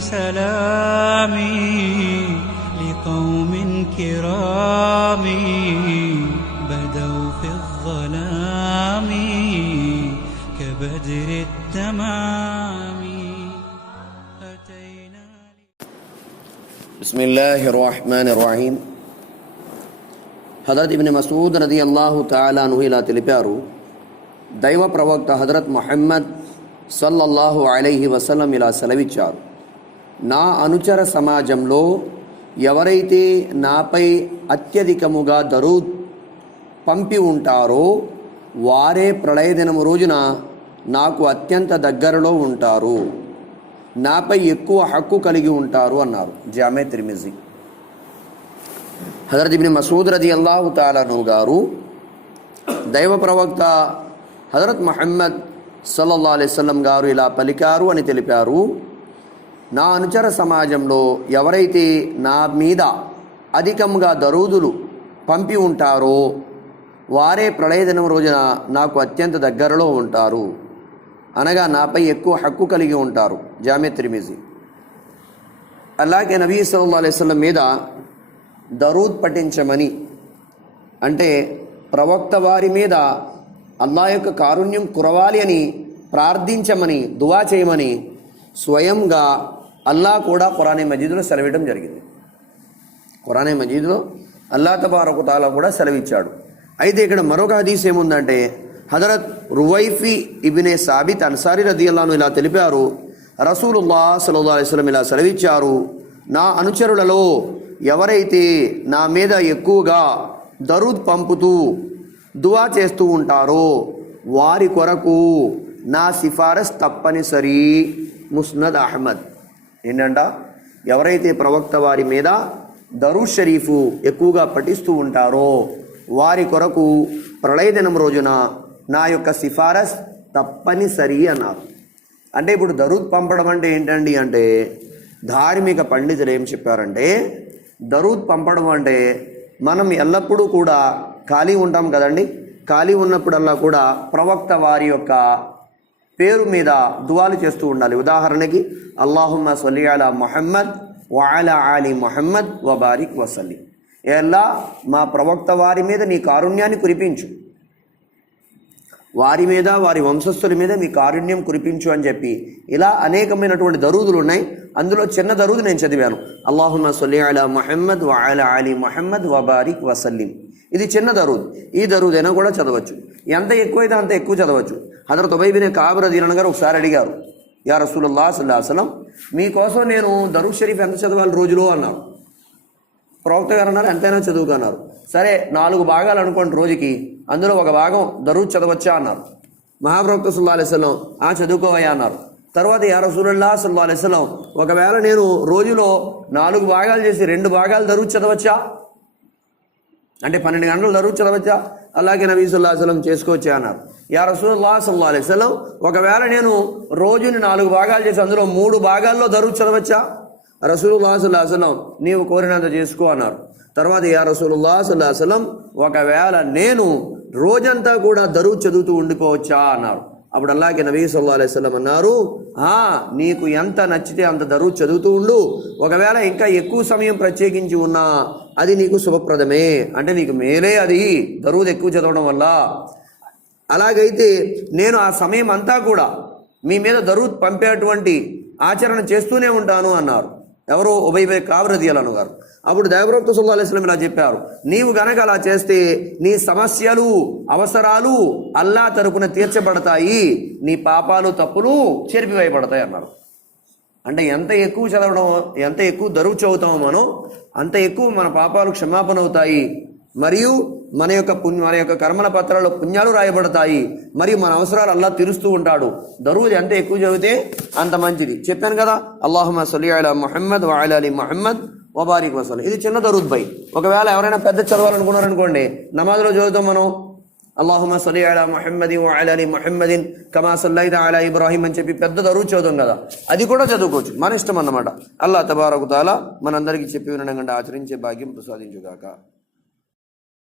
سلامي لقوم كرام بدوا في الظلام كبدر التمام أتينا بسم الله الرحمن الرحيم హజరత్ ఇబ్ని మసూద్ రది అల్లాహు తాలాను ఇలా తెలిపారు దైవ ప్రవక్త హజరత్ మొహమ్మద్ సల్లల్లాహు అలైహి వసల్లం ఇలా సెలవిచ్చారు నా అనుచర సమాజంలో ఎవరైతే నాపై అత్యధికముగా దరూద్ పంపి ఉంటారో వారే ప్రళయ దినము రోజున నాకు అత్యంత దగ్గరలో ఉంటారు. నాపై ఎక్కువ హక్కు కలిగి ఉంటారు అన్నారు. జామే త్రిమిజి. హజరత్ ఇబ్ని మసూద్ రది అల్లాహు తాలాను గారు దైవ ప్రవక్త హజరత్ మహమ్మద్ సల్లల్లా అలైవల్లం గారు ఇలా పలికారు అని తెలిపారు. నా అనుచర సమాజంలో ఎవరైతే నా మీద అధికంగా దరూదులు పంపి ఉంటారో వారే ప్రళయదినం రోజున నాకు అత్యంత దగ్గరలో ఉంటారు. అనగా నాపై ఎక్కువ హక్కు కలిగి ఉంటారు. జామే త్రిమిజీ. అలాగే నబీ సల్లూ అలైవల్లం మీద దరూద్ పఠించమని అంటే ప్రవక్త వారి మీద అల్లా యొక్క కారుణ్యం కురవాలి అని ప్రార్థించమని దువా చేయమని స్వయంగా అల్లా కూడా ఖురానే మజీద్లో సెలవిడం జరిగింది. ఖురానే మజీద్లో అల్లా తబారకు తాలా కూడా సెలవిచ్చాడు. అయితే ఇక్కడ మరొక హదీస్ ఏముందంటే హజరత్ రువైఫీ ఇబినే సాబిత్ అన్సారి రదియల్లాను ఇలా తెలిపారు రసూలుల్లా సలహా అలైస్లం ఇలా సెలవిచ్చారు నా అనుచరులలో ఎవరైతే నా మీద ఎక్కువగా దరుద్ పంపుతూ దువా చేస్తూ ఉంటారో వారి కొరకు నా సిఫారస్ తప్పనిసరి ముస్నద్ అహ్మద్. ఏంటంట? ఎవరైతే ప్రవక్త వారి మీద దరూద్ షరీఫు ఎక్కువగా పఠిస్తూ ఉంటారో వారి కొరకు ప్రళయ దినం రోజున నా యొక్క సిఫారస్ తప్పనిసరి అన్నారు. అంటే ఇప్పుడు దరూద్ పంపడం అంటే ఏంటండి అంటే ధార్మిక పండితులు ఏం చెప్పారంటే దరూద్ పంపడం అంటే మనం ఎల్లప్పుడూ కూడా ఖాళీ ఉంటాం కదండి? ఖాళీ ఉన్నప్పుడల్లా కూడా ప్రవక్త వారి యొక్క పేరు మీద దువాలు చేస్తూ ఉండాలి. ఉదాహరణకి అల్లాహుమ్మ సల్లి అలా మొహమ్మద్ వాలా అలీ మొహమ్మద్ వబారిక్ వసల్లి ఎలా మా ప్రవక్త వారి మీద నీ కారుణ్యాన్ని కురిపించు. వారి మీద వారి వంశస్థుల మీద మీ కారుణ్యం కురిపించు అని చెప్పి ఇలా అనేకమైనటువంటి దరూదులు ఉన్నాయి. అందులో చిన్న దరూదు నేను చదివాను. అల్లాహుమ్మ సొల్లి అలా మొహమ్మద్ వాల అలీ మొహమ్మద్ వబారిక్ వసల్లిం. ఇది చిన్న దరూద్. ఈ దరూదైనా కూడా చదవచ్చు. ఎంత ఎక్కువైతే అంత ఎక్కువ చదవచ్చు. హజరత్ ఉబైబినే కాబర దీనన్ గారు ఒకసారి అడిగారు యా రసూలుల్లా సల్లా అసలం మీకోసం నేను దరు షరీఫ్ ఎంత చదవాలి రోజులో? అన్నారు. ప్రవక్త గారు అన్నారు ఎంతైనా చదువుకున్నారు సరే నాలుగు భాగాలు అనుకోండి రోజుకి అందులో ఒక భాగం దరూద్ చదవచ్చా? అన్నారు. మహాప్రవక్త సుల్లా అలైస్లం ఆ చదువుకోవయ్యా అన్నారు. తర్వాత యా రసూలుల్లా సుల్లా అలైస్లం ఒకవేళ నేను రోజులో నాలుగు భాగాలు చేసి రెండు భాగాలు దరువు చదవచ్చా? అంటే పన్నెండు గంటలు దరువు చదవచ్చా? అలాగే నబీ సుల్లా సలం చేసుకోవచ్చా అన్నారు. యా రసూలుల్లా సుల్లా అలైస్లం ఒకవేళ నేను రోజుని నాలుగు భాగాలు చేసి అందులో మూడు భాగాల్లో దరువు చదవచ్చా? రసూలుల్లా సలం నీవు కోరినంత చేసుకో అన్నారు. తర్వాత యా రసూలుల్లా సలం ఒకవేళ నేను రోజంతా కూడా దరువు చదువుతూ ఉండిపోవచ్చా అన్నారు. అప్పుడు అల్లాకి నబీ సల్లా అలైస్లం అన్నారు ఆ నీకు ఎంత నచ్చితే అంత దరువు చదువుతూ ఉండు. ఒకవేళ ఇంకా ఎక్కువ సమయం ప్రత్యేకించి ఉన్నా అది నీకు శుభప్రదమే. అంటే నీకు మేలే అది దరువుది ఎక్కువ చదవడం వల్ల. అలాగైతే నేను ఆ సమయం అంతా కూడా మీ మీద దరువు పంపేటువంటి ఆచరణ చేస్తూనే ఉంటాను అన్నారు. ఎవరో ఉభయభయ కావరదీయాలను గారు. అప్పుడు దేవరక్త సుల్లా అలైస్లం ఇలా చెప్పారు నీవు గనక అలా చేస్తే నీ సమస్యలు అవసరాలు అల్లా తరపున తీర్చబడతాయి నీ పాపాలు తప్పులు చెరిపివేయబడతాయి అన్నారు. అంటే ఎంత ఎక్కువ చదవడం ఎంత ఎక్కువ దరువు చదువుతామో మనం అంత ఎక్కువ మన పాపాలు క్షమాపణ అవుతాయి మరియు మన యొక్క పుణ్య మన యొక్క కర్మల పత్రాల్లో పుణ్యాలు రాయబడతాయి. మరియు మన అవసరాలు అల్లా తీరుస్తూ ఉంటాడు. దరువు ఎంత ఎక్కువ చదివితే అంత మంచిది. చెప్పాను కదా అల్లాహమ్మ సలి అలా మహమ్మద్ వాయిల్ అలీ మొహమ్మద్ వబారిక్ వసల్ ఇది చిన్న దరుద్ బై. ఒకవేళ ఎవరైనా పెద్ద చదవాలనుకున్నారనుకోండి నమాజ్లో చదువుతాం మనం. అల్లాహుమ సలి అలా మహమ్మదీ వాయిల్ అలీ మొహమ్మదిన్ కమా సల్లైద అలా ఇబ్రాహీం అని చెప్పి పెద్ద దరువు చదువుతాం కదా. అది కూడా చదువుకోవచ్చు. మన ఇష్టం అన్నమాట. అల్లా తబారకు తాలా మనందరికీ చెప్పి వినడం కంటే ఆచరించే భాగ్యం ప్రసాదించుగాక.